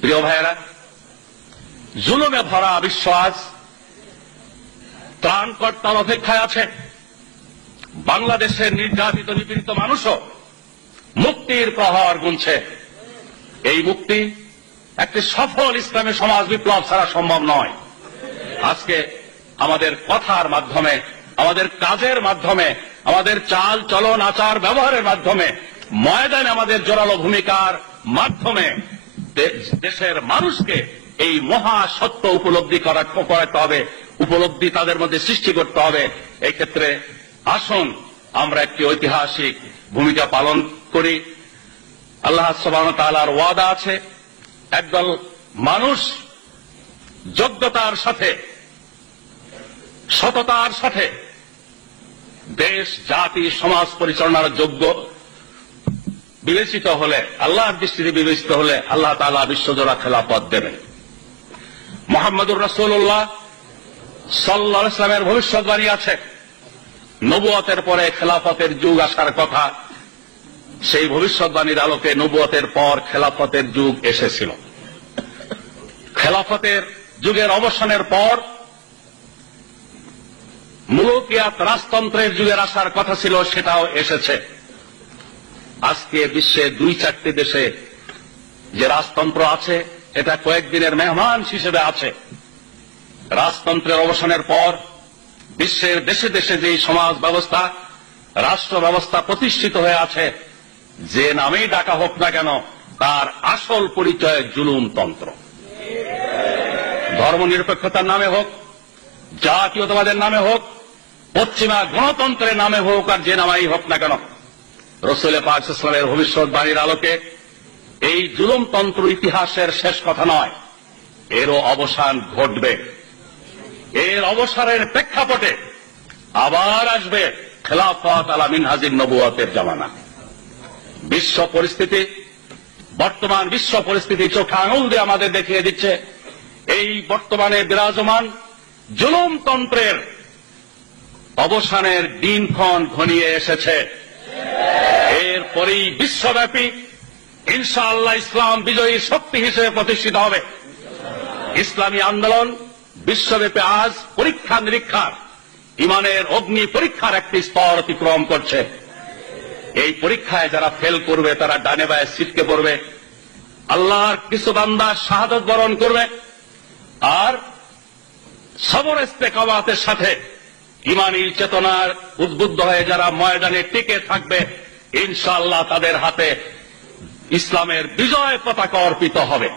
প্রিয় ভাইয়েরা, জুলুমে ভরা বিশ্ব আজ ত্রাণকর্তার অপেক্ষায় আছে। বাংলাদেশের নির্যাতিত নিপীড়িত মানুষও মুক্তির প্রহর গুনছে। এই মুক্তি একটি সফল ইসলামী সমাজ বিপ্লব ছাড়া সম্ভব নয়। আজকে আমাদের কথার মাধ্যমে, আমাদের কাজের মাধ্যমে, আমাদের চাল চলন আচার ব্যবহারের মাধ্যমে, ময়দানে আমাদের জোরালো ভূমিকার মাধ্যমে দেশের মানুষকে এই মহা সত্য উপলব্ধি করাতে হবে, উপলব্ধি তাদের মধ্যে সৃষ্টি করতে হবে। এই ক্ষেত্রে আসুন আমরা একটি ঐতিহাসিক ভূমিকা পালন করি। আল্লাহ সুবহানাহু ওয়া তাআলার ওয়াদা আছে, একদল মানুষ যোগ্যতার সাথে, সততার সাথে দেশ জাতি সমাজ পরিচালনার যোগ্য বিবেচিত হলে, আল্লাহর দৃষ্টিতে বিবেচিত হলে আল্লাহ তাআলা বিশ্বজোড়া খেলাফত দেবেন। মুহাম্মদুর রাসূলুল্লাহ সাল্লাল্লাহু আলাইহি ওয়াসাল্লামের ভবিষ্যৎবাণী আছে, নবুয়তের পরে খেলাফতের যুগ আসার কথা। সেই ভবিষ্যৎবাণীর আলোকে নবুয়তের পর খেলাফতের যুগ এসেছিল। খেলাফতের যুগের অবসানের পর মুলুকিয়াত রাজতন্ত্রের যুগের আসার কথা ছিল, সেটাও এসেছে। আজকে বিশ্বে 2-4টি দেশে যে রাজতন্ত্র আছে, এটা কয়েকদিনের মেহমান হিসেবে আছে। রাজতন্ত্রের অবসানের পর বিশ্বের দেশে দেশে যে সমাজ ব্যবস্থা, রাষ্ট্র ব্যবস্থা প্রতিষ্ঠিত হয়ে আছে, যে নামেই ডাকা হোক না কেন, তার আসল পরিচয় জুলুমতন্ত্র। ধর্মনিরপেক্ষতার নামে হোক, জাতীয়তাবাদের নামে হোক, পশ্চিমা গণতন্ত্রের নামে হোক, আর যে নামেই হোক না কেন, রাসূল পাক সাল্লাল্লাহু আলাইহি ওয়াসাল্লামের ভবিষ্যৎবাণীর আলোকে এই জুলুমতন্ত্র ইতিহাসের শেষ কথা নয়, এরও অবসান ঘটবে। এর অবসরের প্রেক্ষাপটে আবার আসবে খেলাফত আলা মিনহাজিন নবুয়তের জামানা। বিশ্ব পরিস্থিতি, বর্তমান বিশ্ব পরিস্থিতি চোখে আঙুল দিয়ে আমাদের দেখিয়ে দিচ্ছে, এই বর্তমানে বিরাজমান জুলুমতন্ত্রের অবসানের দিনক্ষণ ঘনিয়ে এসেছে। এরপরেই বিশ্বব্যাপী ইনশাআল্লাহ ইসলাম বিজয়ী শক্তি হিসেবে প্রতিষ্ঠিত হবে। ইসলামী আন্দোলন বিশ্বব্যাপী আজ পরীক্ষা নিরীক্ষার, ইমানের অগ্নি পরীক্ষার একটি স্তর অতিক্রম করছে। এই পরীক্ষায় যারা ফেল করবে তারা ডানে বায়ে ছিটকে পড়বে, আল্লাহর কিছু বান্দা শাহাদত বরণ করবে, আর সবর ইস্তেকামাতের সাথে ইমানি চেতনার উদ্বুদ্ধ হয়ে যারা ময়দানে টিকে থাকবে, ইনশাআল্লাহ তাদের হাতে ইসলামের বিজয় পতাকা অর্পিত হবে।